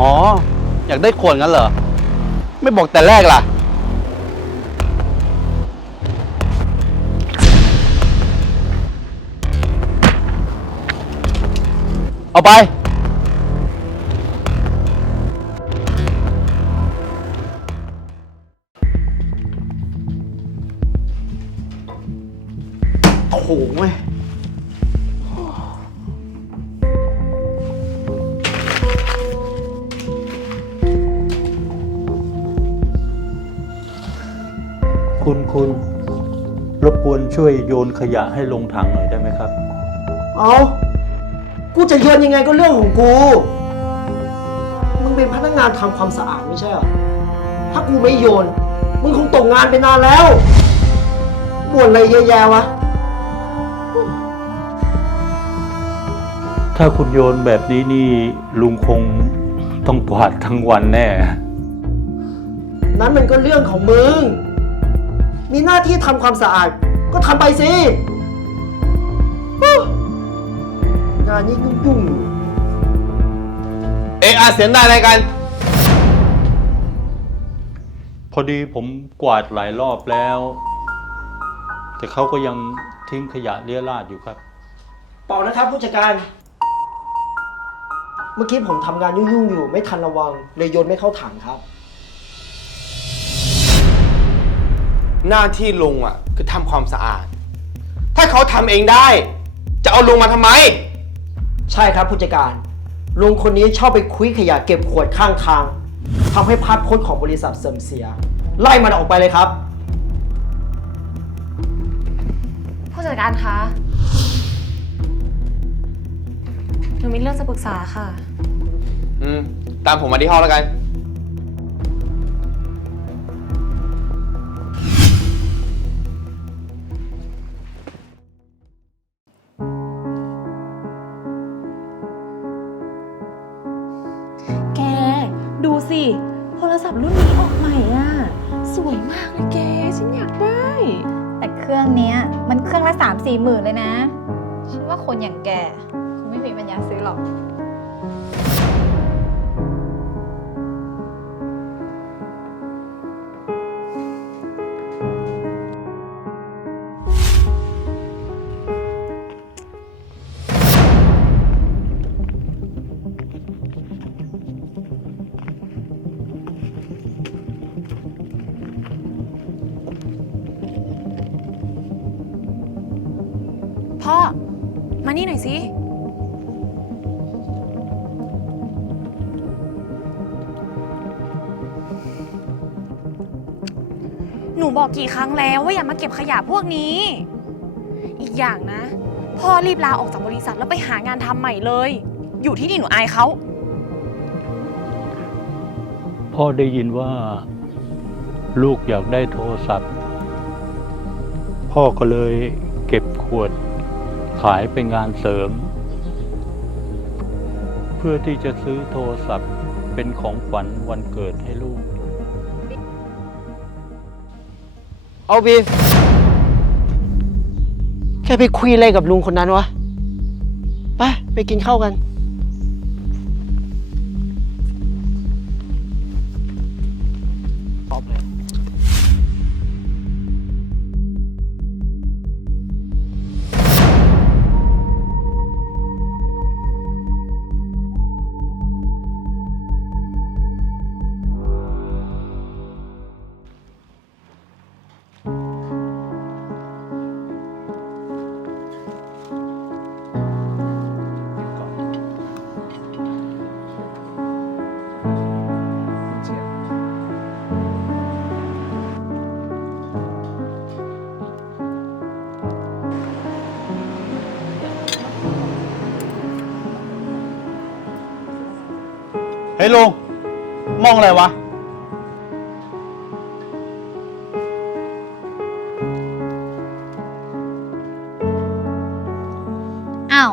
อ๋อ อยากได้ขวดงั้นเหรอ ไม่บอกแต่แรกล่ะ เอาไป โอ้โหเว้ย คุณคุณรบกวนช่วยโยนขยะให้ลงถังหน่อยได้ไหมครับ เอากูจะโยนยังไงก็เรื่องของกู มึงเป็นพนักงานทำความสะอาดไม่ใช่เหรอ ถ้ากูไม่โยน มึงคงตกงานไปนานแล้วบ่นอะไรเยอะแยะวะ ถ้าคุณโยนแบบนี้นี่ลุงคงต้องกวาดทั้งวันแน่ นั้นมันก็เรื่องของมึง มีหน้าที่ทำความสะอาด ก็ทำไปสิฮู้งานนี้ยุ่งๆอยู่เอะอาเสียงได้อะไรกัน พอดีผมกวาดหลายรอบแล้ว แต่เขาก็ยังทิ้งขยะเลี่ยราดอยู่ครับเปล่านะครับผู้จัดการ เมื่อกี้ผมทำงานยุ่งๆอยู่ ไม่ทันระวังเลยโยนไม่เข้าถังครับ หน้าที่ลุงอะ คือทำความสะอาด ถ้าเขาทำเองได้ จะเอาลุงมาทำไม ใช่ครับผู้จัดการ ลุงคนนี้ชอบไปคุยขยะเก็บขวดข้างทางทำให้ภาพพจน์ของบริษัทเสื่อมเสีย ไล่มันออกไปเลยครับ ผู้จัดการคะ หนูมีเรื่องจะปรึกษาค่ะ อืม ตามผมมาที่ห้องแล้วกัน ฉันอยากได้ แต่เครื่องเนี้ย มันเครื่องละสามสี่หมื่นเลยนะ ฉันว่าคนอย่างแกคงไม่มีปัญญาซื้อหรอก มานี่หน่อยสิ หนูบอกกี่ครั้งแล้วว่าอย่ามาเก็บขยะพวกนี้ อีกอย่างนะ พ่อรีบลาออกจากบริษัทแล้วไปหางานทำใหม่เลย อยู่ที่นี่หนูอายเขา พ่อได้ยินว่า ลูกอยากได้โทรศัพท์ พ่อก็เลยเก็บขวด ขายเป็นงานเสริม เพื่อที่จะซื้อโทรศัพท์เป็นของขวัญวันเกิดให้ลูก เอาบีมแค่ไปคุยอะไรกับลุงคนนั้นวะ ไป ไปกินข้าวกัน เฮ้ยลุงมองอะไรวะ อ้าว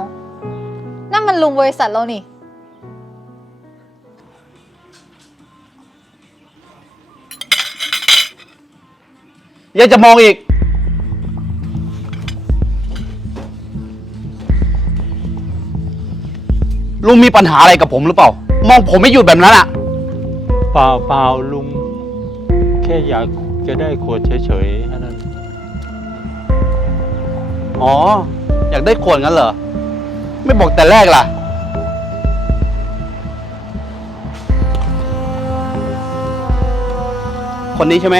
นั่นมันลุงบริษัทเรานี่ ยังจะมองอีก ลุงมีปัญหาอะไรกับผมหรือเปล่า มองผมไม่หยุดแบบนั้นอะเปล่าเปล่าลุง แค่อยากจะได้ขวดเฉยๆแค่นั้นอ๋อ อยากได้ขวดงั้นเหรอ ไม่บอกแต่แรกล่ะ คนนี้ใช่ไหม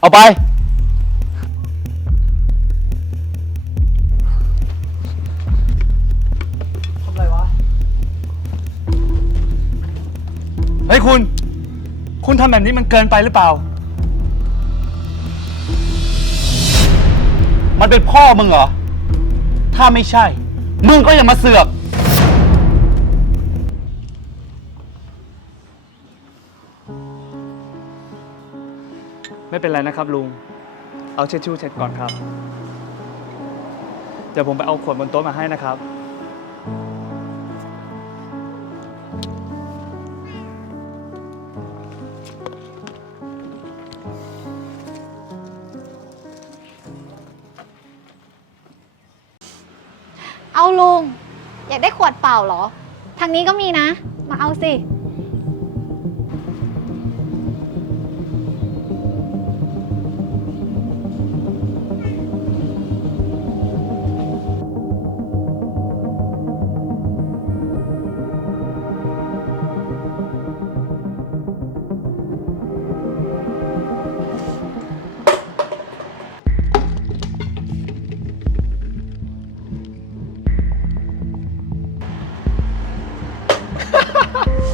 เอาไป เฮ้ยคุณ คุณทำแบบนี้มันเกินไปหรือเปล่า มันเป็นพ่อมึงเหรอ ถ้าไม่ใช่ มึงก็อย่ามาเสือก ไม่เป็นไรนะครับลุง เอาเช็ดชู่เช็ดก่อนครับ เดี๋ยวผมไปเอาขวดบนโต๊ะมาให้นะครับ ลุง อยากได้ขวดเปล่าเหรอ ทางนี้ก็มีนะ มาเอาสิ ha ha ha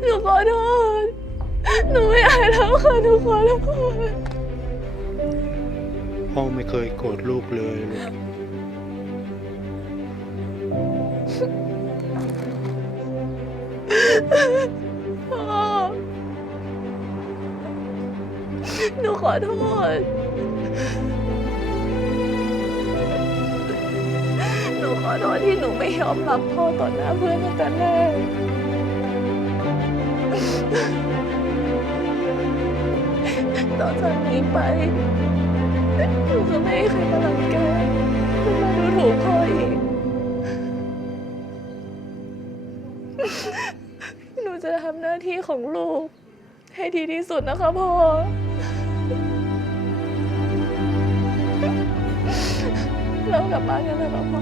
หนูขอโทษ หนูไม่อายแล้วค่ะหนูขอโทษ พ่อไม่เคยโกรธลูกเลยลูกพ่อ หนูขอโทษ หนูขอโทษที่หนูไม่ยอมรับพ่อต่อหน้าเพื่อนตั้งแต่แรก ต่อจากนี้ไปหนูจะไม่ให้ใครมาหลังแกมาดูถูกพ่ออีก หนูจะทำหน้าที่ของลูก ให้ดีที่สุดนะคะพ่อ เรากลับบ้านกันเถอะค่ะพ่อ